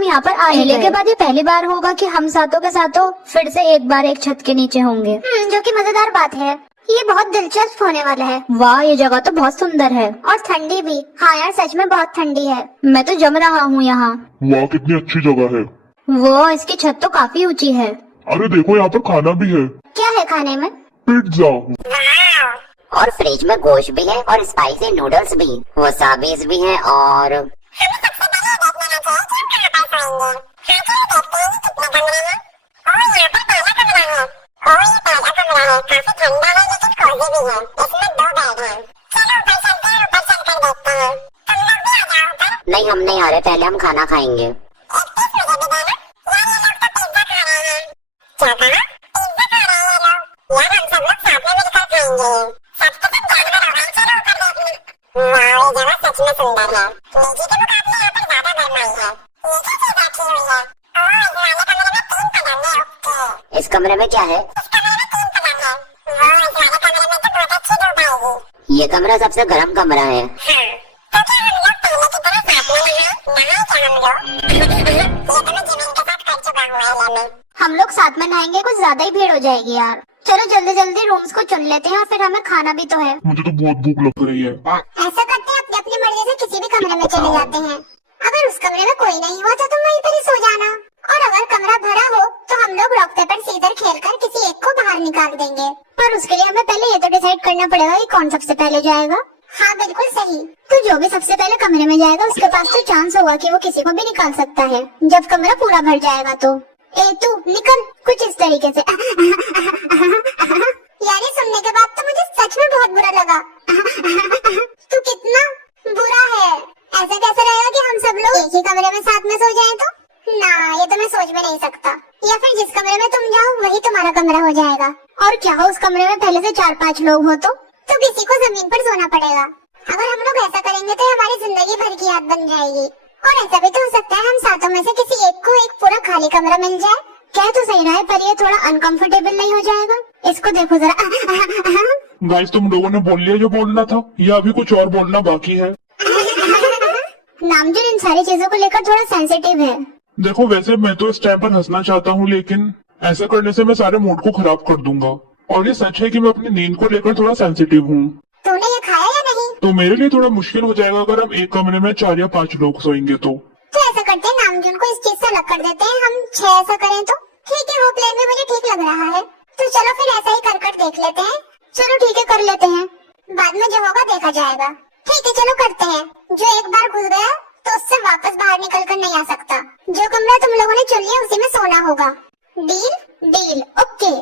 हम यहाँ पर आए मिलने के बाद ये पहली बार होगा कि हम सातों के सातों फिर से एक बार एक छत के नीचे होंगे, जो कि मजेदार बात है। ये बहुत दिलचस्प होने वाला है। वाह, ये जगह तो बहुत सुंदर है और ठंडी भी। हाँ यार, सच में बहुत ठंडी है। मैं तो जम रहा हूँ यहाँ। वाह कितनी अच्छी जगह है। वो इसकी छत तो काफी ऊंची है। अरे देखो यहाँ पर खाना भी है। क्या है खाने में? पिज्जा। और फ्रिज में गोश्त भी है और स्पाइसी नूडल्स भी, वसाबीज भी है। और नहीं, हम नहीं आ रहे, पहले हम खाना खाएंगे। इस कमरे में क्या है? ये कमरा सबसे गर्म कमरा है। हम लोग साथ में नहाएंगे, कुछ ज्यादा ही भीड़ हो जाएगी यार। चलो जल्दी जल्दी रूम्स को चुन लेते हैं और फिर हमें खाना भी तो है। मुझे तो बहुत भूख लग रही है। ऐसा करते हैं, अपनी अपनी मर्जी से किसी भी कमरे में चले जाते हैं। अगर उस कमरे में कोई नहीं हुआ तो तुम वहीं पर ही सो जाना, और अगर कमरा भरा हो तो हम लोग रॉक पेपर सीजर खेलकर किसी एक को बाहर निकाल देंगे। पर उसके लिए हमें पहले ये तो डिसाइड करना पड़ेगा कि कौन सबसे पहले जाएगा। हाँ बिल्कुल सही। तो जो भी सबसे पहले कमरे में जाएगा उसके पास तो चांस होगा कि वो किसी को भी निकाल सकता है जब कमरा पूरा भर जाएगा। तो ए तू निकल, कुछ इस तरीके से। यार ये सुनने के बाद तो मुझे सच में बहुत बुरा लगा। तू कितना बुरा है। ऐसा कैसे रहेगा कि हम सब लोग एक ही कमरे में साथ में सो जाएं तो? ना, ये तो मैं सोच भी नहीं सकता। या फिर जिस कमरे में तुम जाओ वही तुम्हारा कमरा हो जाएगा। और क्या हो, उस कमरे में पहले से 4-5 लोग हो तो किसी को जमीन पर सोना पड़ेगा। अगर हम लोग ऐसा करेंगे तो हमारी जिंदगी भर की याद बन जाएगी। और ऐसा भी तो हो सकता है हम सातों में से किसी एक को एक पूरा खाली कमरा मिल जाए। क्या तो सही रहा है, पर ये थोड़ा अनकंफर्टेबल नहीं हो जाएगा? इसको देखो जरा। गाइस तुम लोगों ने बोल लिया जो बोलना था या अभी कुछ और बोलना बाकी है? नामजुन इन सारी चीजों को लेकर थोड़ा सेंसिटिव है। देखो वैसे मैं तो इस टाइम पर हंसना चाहता हूँ, लेकिन ऐसा करने से मैं सारे मूड को खराब कर दूंगा। और ये सच है कि मैं अपनी नींद को लेकर थोड़ा सेंसिटिव हूँ। तूने ये खाया या नहीं? तो मेरे लिए थोड़ा मुश्किल हो जाएगा अगर हम एक कमरे में 4 या 5 लोग सोएंगे तो। ऐसा करते हैं, नामजुन को इस चीज से अलग कर देते हैं। हम 6 ऐसा करें तो? ठीक है, वो प्लान भी मुझे ठीक लग रहा है। तो चलो फिर ऐसा ही कर देख लेते हैं। चलो ठीक है, कर लेते हैं। बाद में जो होगा देखा जाएगा। ठीक है चलो करते हैं। जो एक बार घुस गया तो उससे वापस बाहर निकल कर नहीं आ सकता। जो कमरा तुम लोगों ने चुन लिया उसी में सोना होगा। डील? Deal, okay.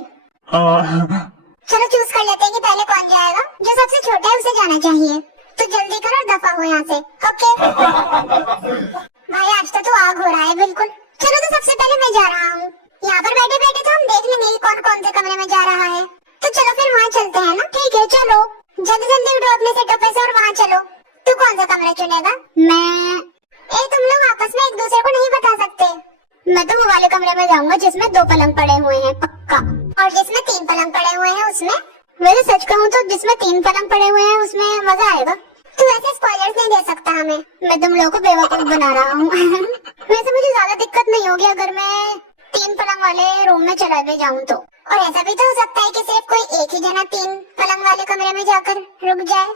चलो चूज कर लेते हैं कि पहले कौन जाएगा। जो सबसे छोटा है उसे जाना चाहिए। तो जल्दी करो और दफा हो यहाँ से। ओके भाई, आज तो आग हो रहा है बिल्कुल। चलो तो सबसे पहले मैं जा रहा हूँ। यहाँ पर बैठे बैठे तो हम देख लेंगे कि कौन कौन से कमरे में जा रहा है। तो चलो फिर वहाँ चलते हैं ना। ठीक है चलो, जल्दी जल्दी उठो अपने सेटअप पे से और वहाँ चलो। तू कौन सा कमरा चुनेगा? मैं। तुम लोग आपस में एक दूसरे को नहीं बता सकते। मैं तो वो वाले कमरे में जाऊंगा जिसमें 2 पलंग पड़े हुए हैं पक्का, और जिसमें 3 पलंग पड़े हुए हैं उसमें। वैसे सच कहूँ तो जिसमें 3 पलंग पड़े हुए हैं उसमें मजा आएगा। तू ऐसे स्पॉयलर्स नहीं दे सकता हमें। मैं तुम लोगों को बेवकूफ बना रहा हूँ। वैसे मुझे ज्यादा दिक्कत नहीं होगी अगर मैं 3 पलंग वाले रूम में चला भी जाऊँ तो। और ऐसा भी तो हो सकता है कि सिर्फ कोई एक ही जना 3 पलंग वाले कमरे में जाकर रुक जाए।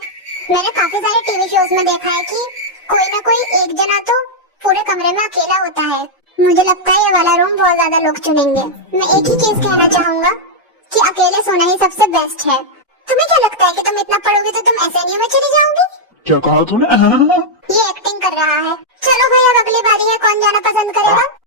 मैंने काफी सारे टीवी शोज में देखा है कि कोई ना कोई एक जना तो पूरे कमरे में अकेला होता है। मुझे लगता है ये वाला रूम बहुत ज्यादा लोग चुनेंगे। मैं एक ही चीज कहना चाहूंगा कि अकेले सोना ही सबसे बेस्ट है। तुम्हें क्या लगता है कि तुम इतना पढ़ोगे तो तुम एसएनयू में चली जाओगी? क्या कहा तूने? ये एक्टिंग कर रहा है। चलो भाई अब अगली बारी है, कौन जाना पसंद करेगा?